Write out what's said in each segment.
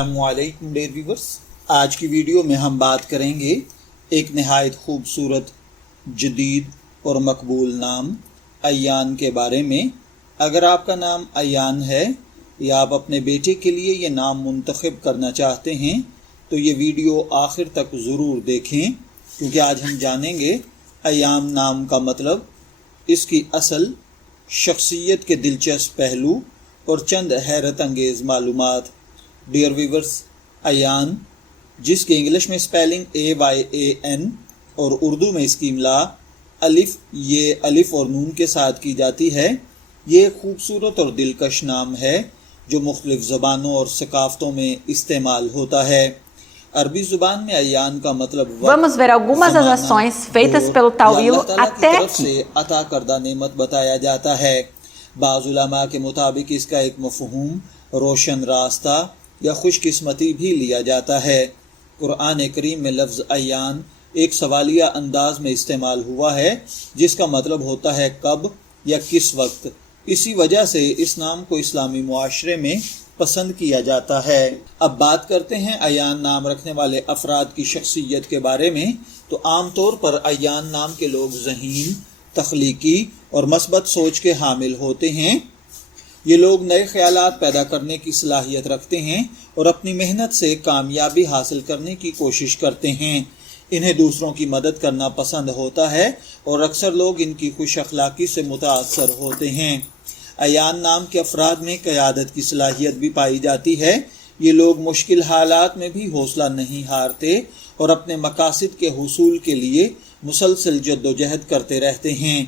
अस्सलामुअलैकुम dear viewers, आज की वीडियो में हम बात करेंगे एक नहायत खूबसूरत, जदीद और मकबूल नाम अयान के बारे में। अगर आपका नाम अयान है या आप अपने बेटे के लिए ये नाम मुंतखब करना चाहते हैं तो ये वीडियो आखिर तक ज़रूर देखें, क्योंकि आज हम जानेंगे अयान नाम का मतलब, इसकी असल, शख्सियत के दिलचस्प पहलू और चंद हैरत अंगेज़ मालूमात। डियर व्यूअर्स, अयान, जिसके इंग्लिश में स्पेलिंग AYAN और उर्दू में इसकी इमला अलिफ और नून के साथ की जाती है, ये एक खूबसूरत और दिलकश नाम है जो मुख्तलिफ ज़बानों और सकाफ़तों में इस्तेमाल होता है। अरबी ज़ुबान में अयान का मतलब Vamos ver algumas das ações feitas pelo Tawil até aqui. से अता करदा नेमत बताया जाता है। बाज़ उलमा के मुताबिक इसका एक मफ़हूम रोशन रास्ता या खुशकिस्मती भी लिया जाता है। कुरान करीम में लफ्ज़ अयान एक सवालिया अंदाज में इस्तेमाल हुआ है, जिसका मतलब होता है कब या किस वक्त। इसी वजह से इस नाम को इस्लामी मुआशरे में पसंद किया जाता है। अब बात करते हैं अयान नाम रखने वाले अफराद की शख्सियत के बारे में। तो आम तौर पर अयान नाम के लोग ज़हीन, तख्लीकी और मस्बत सोच के हामिल होते हैं। ये लोग नए ख्यालात पैदा करने की सलाहियत रखते हैं और अपनी मेहनत से कामयाबी हासिल करने की कोशिश करते हैं। इन्हें दूसरों की मदद करना पसंद होता है और अक्सर लोग इनकी खुश अखलाकी से मुतासर होते हैं। अयान नाम के अफराद में क़यादत की सलाहियत भी पाई जाती है। ये लोग मुश्किल हालात में भी हौसला नहीं हारते और अपने मकासद के हुसूल के लिए मुसलसल जद्दोजहद करते रहते हैं।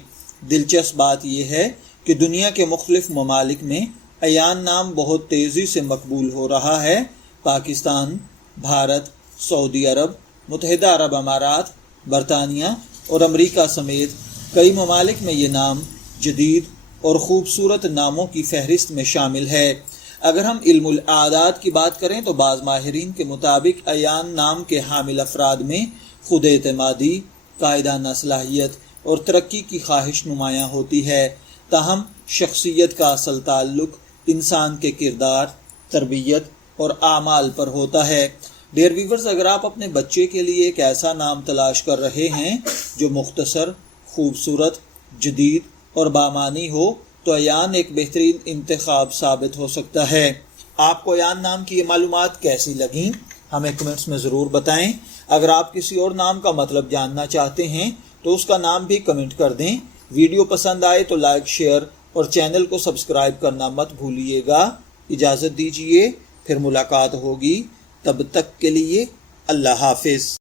दिलचस्प बात यह है कि दुनिया के मुख्तलिफ ममालिक में अयान नाम बहुत तेज़ी से मकबूल हो रहा है। पाकिस्तान, भारत, सऊदी अरब, मुत्तहिदा अरब अमारात, बरतानिया और अमरीका समेत कई ममालिक में ये नाम जदीद और ख़ूबसूरत नामों की फहरिस्त में शामिल है। अगर हम इल्मुल आदात की बात करें तो बाज़ माहिरीन के मुताबिक अयान नाम के हामिल अफराद में खुद एतमादी, कायदाना सलाहियत और तरक्की की ख्वाहिश नुमायाँ होती है। ताहम शख्सियत का असल ताल्लुक इंसान के किरदार, तरबियत और आमाल पर होता है। डियर व्यूअर्स, अगर आप अपने बच्चे के लिए एक ऐसा नाम तलाश कर रहे हैं जो मुख्तसर, खूबसूरत, जदीद और बामानी हो, तो अयान एक बेहतरीन इंतखाब साबित हो सकता है। आपको अयान नाम की ये मालूमात कैसी लगीं, हमें कमेंट्स में ज़रूर बताएं। अगर आप किसी और नाम का मतलब जानना चाहते हैं तो उसका नाम भी कमेंट कर दें। वीडियो पसंद आए तो लाइक, शेयर और चैनल को सब्सक्राइब करना मत भूलिएगा। इजाज़त दीजिए, फिर मुलाकात होगी। तब तक के लिए अल्लाह हाफिज़।